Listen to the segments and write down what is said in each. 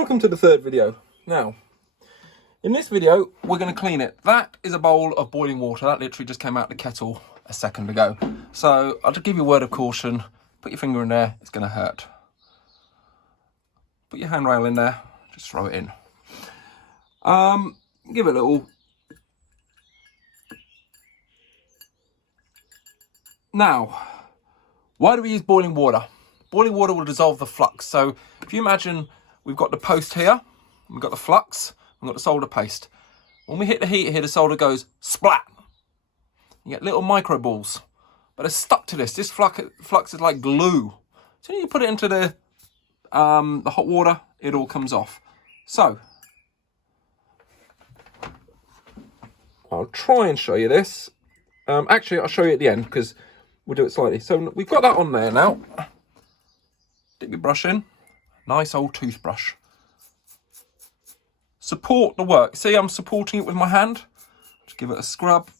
Welcome to the third video. Now, in this video, we're going to clean it. That is a bowl of boiling water. That literally just came out the kettle a second ago. So I'll just give you a word of caution. Put your finger in there, it's going to hurt. Put your handrail in there, just throw it in. Give it a little. Now, why do we use boiling water? Boiling water will dissolve the flux. So if you imagine we've got the post here, we've got the flux, we've got the solder paste. When we hit the heater here, the solder goes splat. You get little micro balls, but it's stuck to this. This flux is like glue. So you put it into the hot water, it all comes off. So I'll try and show you this. Actually, I'll show you at the end because we'll do it slightly. So we've got that on there now. Dip your brush in. Nice old toothbrush. Support the work. See, I'm supporting it with my hand. Just give it a scrub.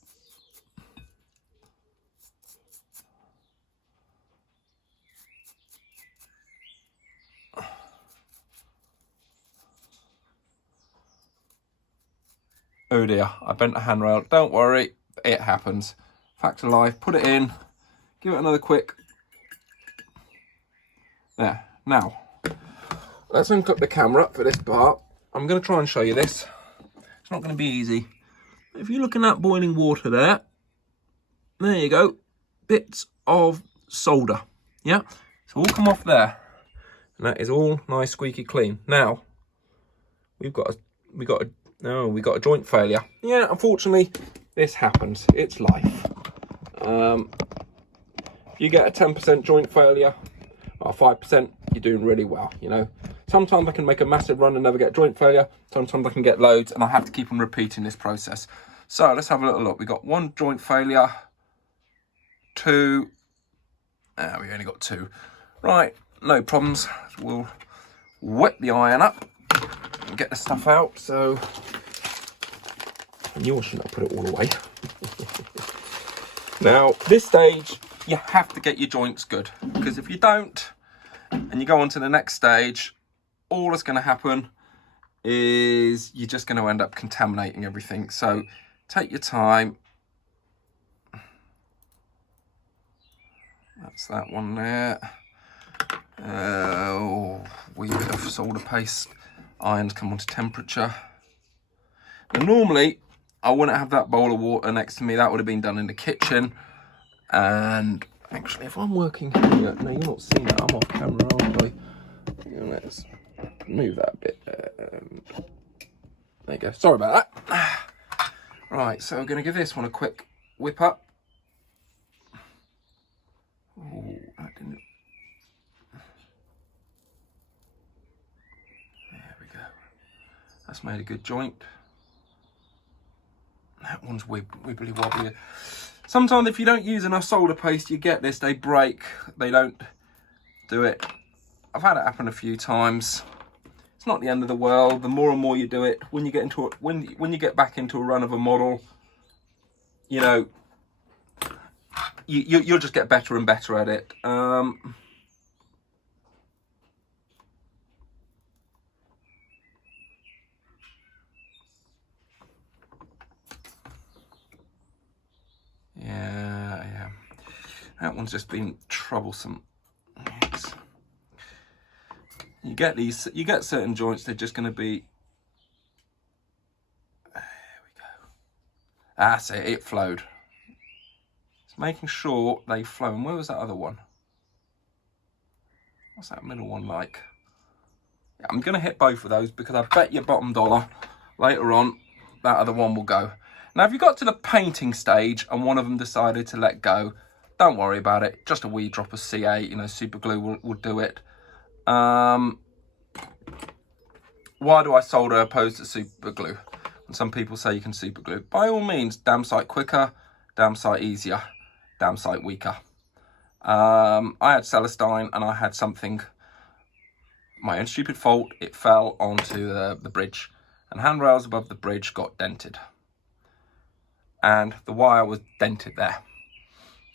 Oh dear, I bent the handrail. Don't worry, it happens. Fact of life, put it in, give it another quick. There, now, let's uncup the camera for this part. I'm going to try and show you this. It's not going to be easy. If you're looking at boiling water there you go, bits of solder, yeah? So all come off there, and that is all nice squeaky clean. Now, we got a joint failure. Yeah, unfortunately, this happens. It's life. If you get a 10% joint failure, or 5%, you're doing really well, you know. Sometimes I can make a massive run and never get joint failure. Sometimes I can get loads, and I have to keep on repeating this process. So let's have a little look. We got one joint failure, two. We only got two. Right, no problems. We'll wet the iron up and get the stuff out. So I knew I shouldn't have put it all away. Now, this stage, you have to get your joints good, because if you don't, and you go on to the next stage, all that's going to happen is you're just going to end up contaminating everything. So take your time. That's that one there. Wee bit of solder paste. Irons come onto temperature. Now, normally, I wouldn't have that bowl of water next to me. That would have been done in the kitchen. And actually, if I'm working here, no, you're not seeing that. I'm off camera, aren't I? Let's move that a bit. There you go. Sorry about that. Right, so we're going to give this one a quick whip up. Oh, that didn't. There we go. That's made a good joint. That one's wibbly wobbly. Sometimes if you don't use enough solder paste, you get this, they break, they don't do it. I've had it happen a few times. It's not the end of the world. The more and more you do it, when you get into when you get back into a run of a model, you know, you'll just get better and better at it. Yeah. That one's just been troublesome. Yes. You get certain joints, they're just going to be. There we go. That's it. It flowed. It's making sure they flow. And where was that other one? What's that middle one like? Yeah, I'm going to hit both of those because I bet your bottom dollar later on that other one will go. Now, if you got to the painting stage and one of them decided to let go, don't worry about it. Just a wee drop of C8, you know, super glue will do it. Why do I solder opposed to super glue? And some people say you can super glue. By all means, damn sight quicker, damn sight easier, damn sight weaker. I had Celestine and I had something, my own stupid fault, it fell onto the bridge, and handrails above the bridge got dented. And the wire was dented there.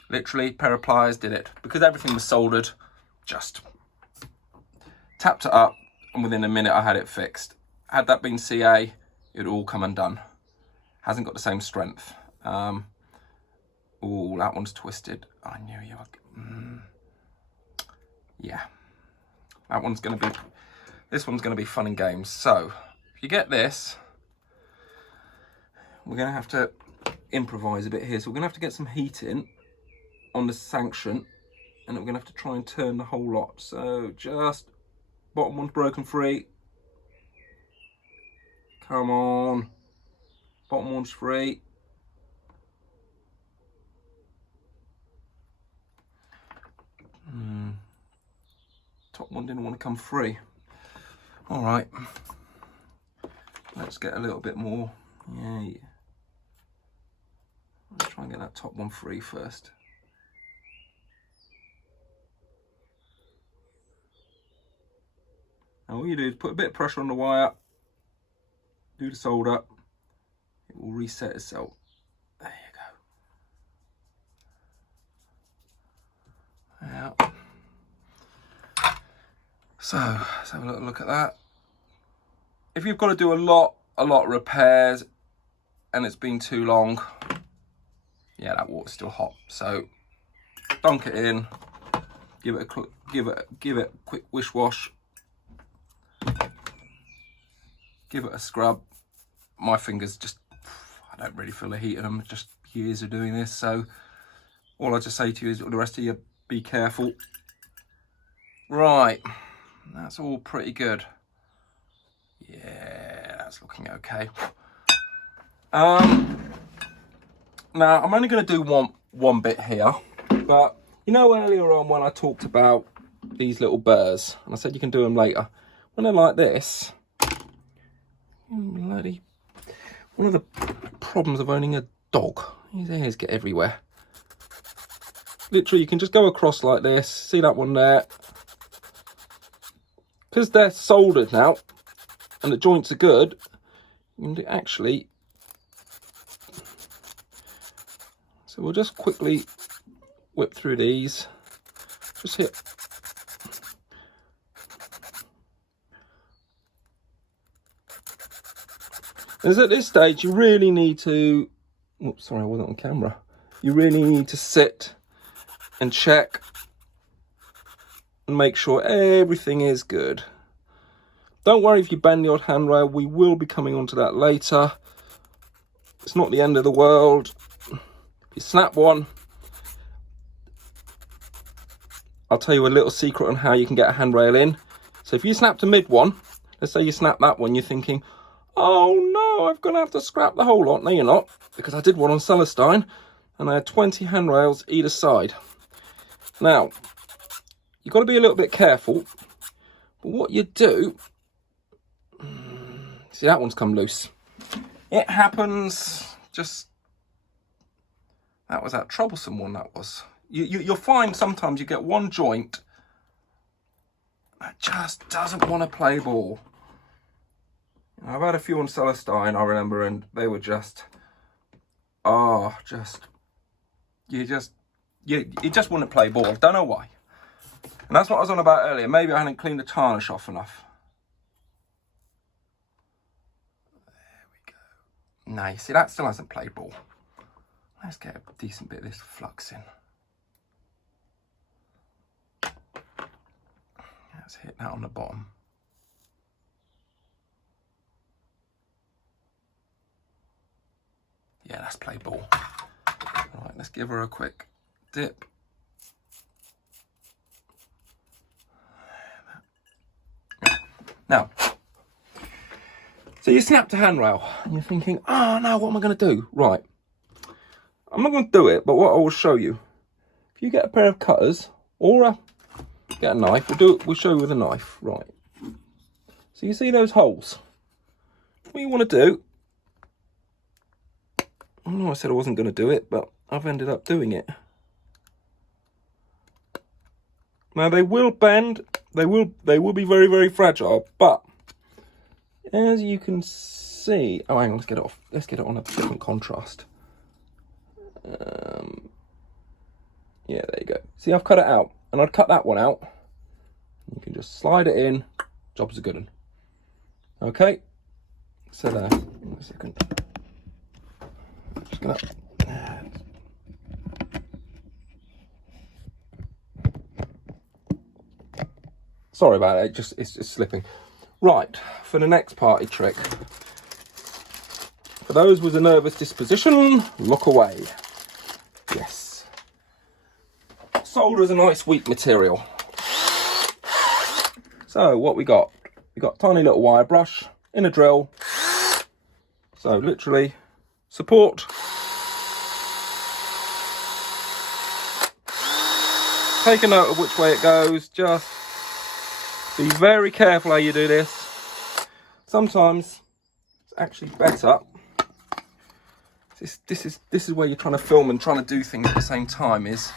Literally, pair of pliers did it. Because everything was soldered, just tapped it up, and within a minute I had it fixed. Had that been CA, it would all come undone. Hasn't got the same strength. Oh, that one's twisted. I knew you were... Yeah. That one's going to be... This one's going to be fun and games. So, if you get this, we're going to have to improvise a bit here. So we're going to have to get some heat in on the sanction, and we're going to have to try and turn the whole lot. So just bottom one's broken free. Come on. Bottom one's free. Top one didn't want to come free. All right. Let's get a little bit more. Yeah. Let's try and get that top one free first. Now all you do is put a bit of pressure on the wire, do the solder, it will reset itself. There you go. Yeah. So let's have a little look at that. If you've got to do a lot of repairs and it's been too long, yeah, that water's still hot. So dunk it in, give it a quick wish wash. Give it a scrub. My fingers just, I don't really feel the heat in them, just years of doing this. So all I just say to you is, the rest of you, be careful. Right, that's all pretty good. Yeah, that's looking okay. Now I'm only going to do one bit here, but you know earlier on when I talked about these little burrs, and I said you can do them later. When they're like this, bloody, one of the problems of owning a dog, his hairs get everywhere. Literally, you can just go across like this. See that one there? Because they're soldered now and the joints are good, you can actually... So we'll just quickly whip through these. Just hit... As at this stage, you really need to... Oops, sorry, I wasn't on camera. You really need to sit and check and make sure everything is good. Don't worry if you bend the odd handrail. We will be coming on to that later. It's not the end of the world. If you snap one, I'll tell you a little secret on how you can get a handrail in. So if you snap to mid one, let's say you snap that one, you're thinking, oh no, I'm going to have to scrap the whole lot. No, you're not, because I did one on Celestine and I had 20 handrails either side. Now, you've got to be a little bit careful, but what you do, see that one's come loose. It happens, just, that was that troublesome one, that was. You'll find sometimes you get one joint that just doesn't want to play ball. I've had a few on Celestine, I remember, and they were just, you just wouldn't play ball. Don't know why. And that's what I was on about earlier. Maybe I hadn't cleaned the tarnish off enough. There we go. Now, you see, that still hasn't played ball. Let's get a decent bit of this flux in. Let's hit that on the bottom. Yeah, that's play ball. All right, let's give her a quick dip. Now, so you snapped a handrail and you're thinking, oh no, what am I going to do? Right, I'm not going to do it, but what I will show you, if you get a pair of cutters or get a knife, we'll show you with a knife. Right, so you see those holes? What you want to do, I know I said I wasn't going to do it, but I've ended up doing it. Now they will bend, they will be very, very fragile, but as you can see, oh hang on, let's get it off. Let's get it on a different contrast. Yeah, there you go. See, I've cut it out, and I'd cut that one out. You can just slide it in, Job's a good one. Okay, so there, in a second. Just gonna... Sorry about it, it's just slipping. Right, for the next party trick. For those with a nervous disposition, look away. Yes. Solder is a nice weak material. So what we got? We got a tiny little wire brush in a drill. So literally support. Take a note of which way it goes. Just be very careful how you do this. Sometimes it's actually better. This is where you're trying to film and trying to do things at the same time. Is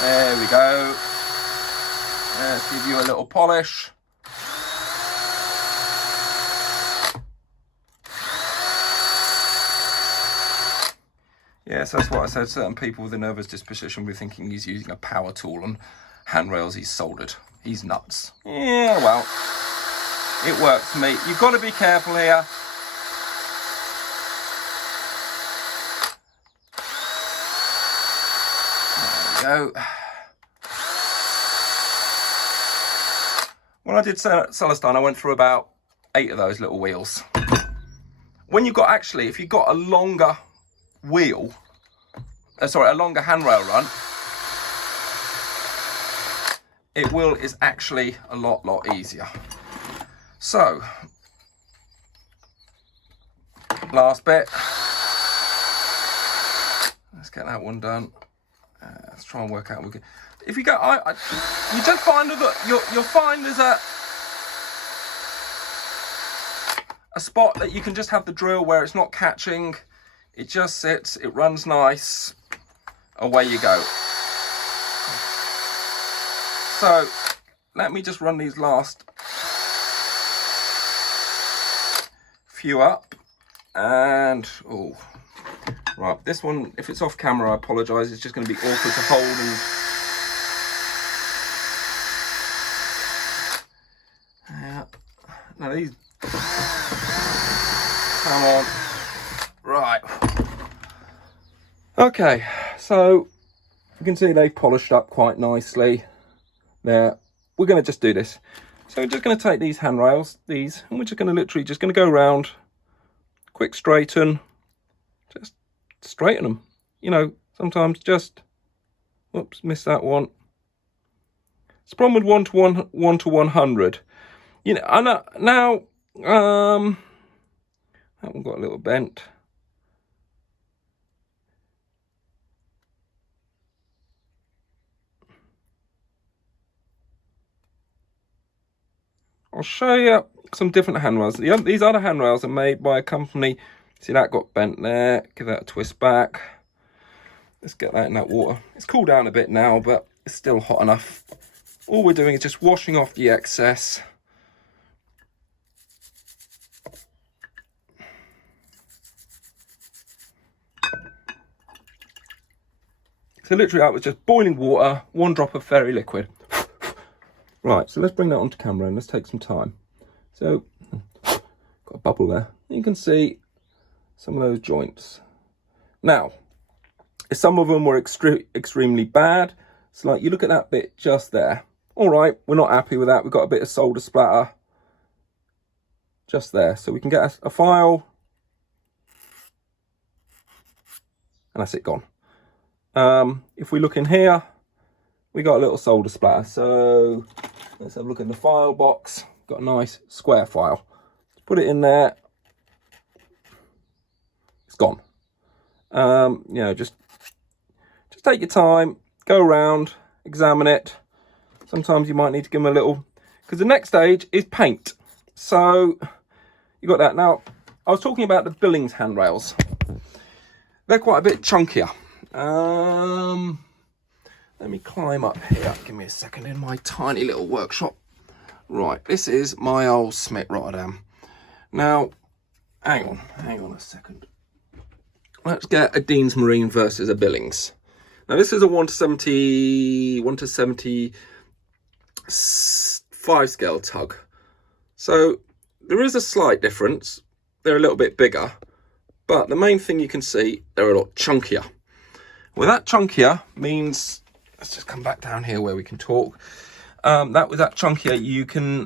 there we go. Let's give you a little polish. Yes, that's what I said. Certain people with a nervous disposition will be thinking he's using a power tool and handrails he's soldered. He's nuts. Yeah, well, it works for me. You've got to be careful here. There we go. When I did Celestine, I went through about 8 of those little wheels. When you've got, actually, if you've got a longer wheel, a longer handrail run, is actually a lot easier. So, last bit. Let's get that one done. Let's try and work out. If you go, you just find that you'll find there's a spot that you can just have the drill where it's not catching. It just sits. It runs nice. Away you go. So let me just run these last few up, and right, this one, if it's off camera, I apologise, it's just going to be awkward to hold and now these, come on, right, okay, so you can see they've polished up quite nicely there. We're going to just do this, so we're just going to take these handrails, and we're just going to literally go around, quick straighten, just straighten them, you know, sometimes just, whoops, missed that one. It's a problem with 1 to 100. You know, I know now, that one got a little bent. I'll show you some different handrails. These other handrails are made by a company. See, that got bent there. Give that a twist back. Let's get that in that water. It's cooled down a bit now, but it's still hot enough. All we're doing is just washing off the excess. So literally that was just boiling water, 1 drop of fairy liquid. Right, so let's bring that onto camera and let's take some time. So, got a bubble there. You can see some of those joints. Now, if some of them were extremely bad, so like you look at that bit just there. All right, we're not happy with that. We've got a bit of solder splatter just there. So we can get a file, and that's it gone. If we look in here, we got a little solder splatter. So let's have a look in the file box. Got a nice square file. Put it in there. It's gone. You know, just take your time, go around, examine it. Sometimes you might need to give them a little, because the next stage is paint. So you got that. Now, I was talking about the Billings handrails. They're quite a bit chunkier. Let me climb up here. Give me a second in my tiny little workshop. Right, this is my old Smith Rotterdam. Now, hang on a second. Let's get a Dean's Marine versus a Billings. Now, this is a 1 to 75 5 scale tug. So there is a slight difference. They're a little bit bigger, but the main thing you can see, they're a lot chunkier. Well, that chunkier means, let's just come back down here where we can talk. That chunkier, you can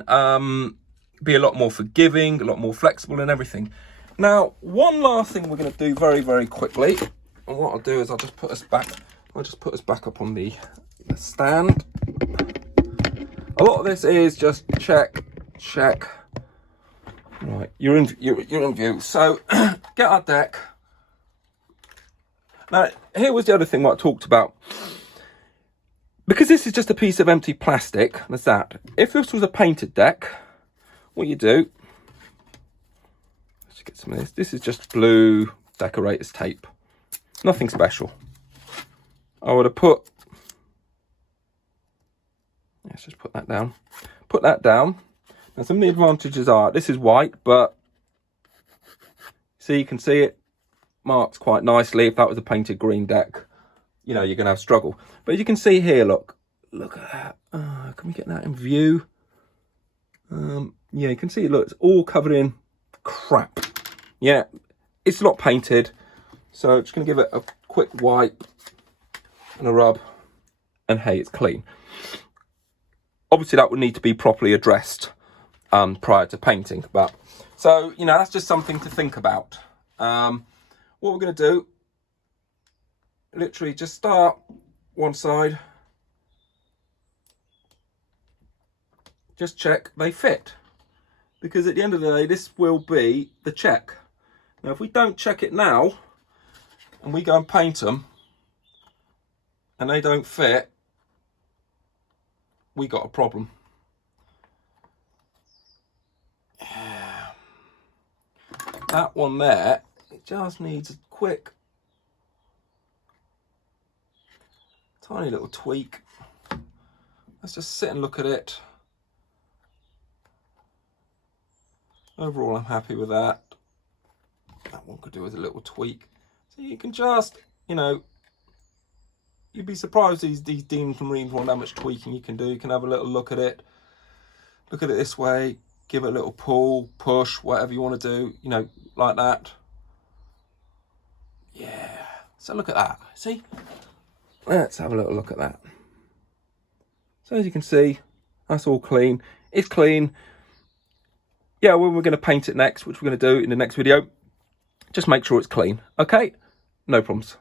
be a lot more forgiving, a lot more flexible and everything. Now, one last thing we're going to do very, very quickly, and what I'll do is I'll just put us back up on the stand. A lot of this is just check. Right, you're in view. So get our deck. Now, here was the other thing what I talked about. Because this is just a piece of empty plastic, that's that. If this was a painted deck, what you do, let's get some of this. This is just blue decorator's tape. Nothing special. I would have put, let's just put that down. Put that down. Now, some of the advantages are, this is white, but see, you can see it marks quite nicely. If that was a painted green deck, you know, you're going to have struggle. But you can see here, look at that. Can we get that in view? Yeah, you can see, look, it's all covered in crap. Yeah, it's not painted. So just going to give it a quick wipe and a rub. And hey, it's clean. Obviously, that would need to be properly addressed prior to painting. But so, you know, that's just something to think about. What we're going to do, literally just start one side. Just check they fit. Because at the end of the day, this will be the check. Now, if we don't check it now, and we go and paint them, and they don't fit, we got a problem. Yeah. That one there, it just needs a quick, tiny little tweak. Let's just sit and look at it. Overall, I'm happy with that. That one could do with a little tweak. So you can just, you know, you'd be surprised these Deans and Marines want how much tweaking you can do. You can have a little look at it. Look at it this way. Give it a little pull, push, whatever you want to do. You know, like that. Yeah. So look at that. See? Let's have a little look at that. So as you can see, that's all clean. It's clean. Yeah, when we're going to paint it next, which we're going to do in the next video, just make sure it's clean. Okay? No problems.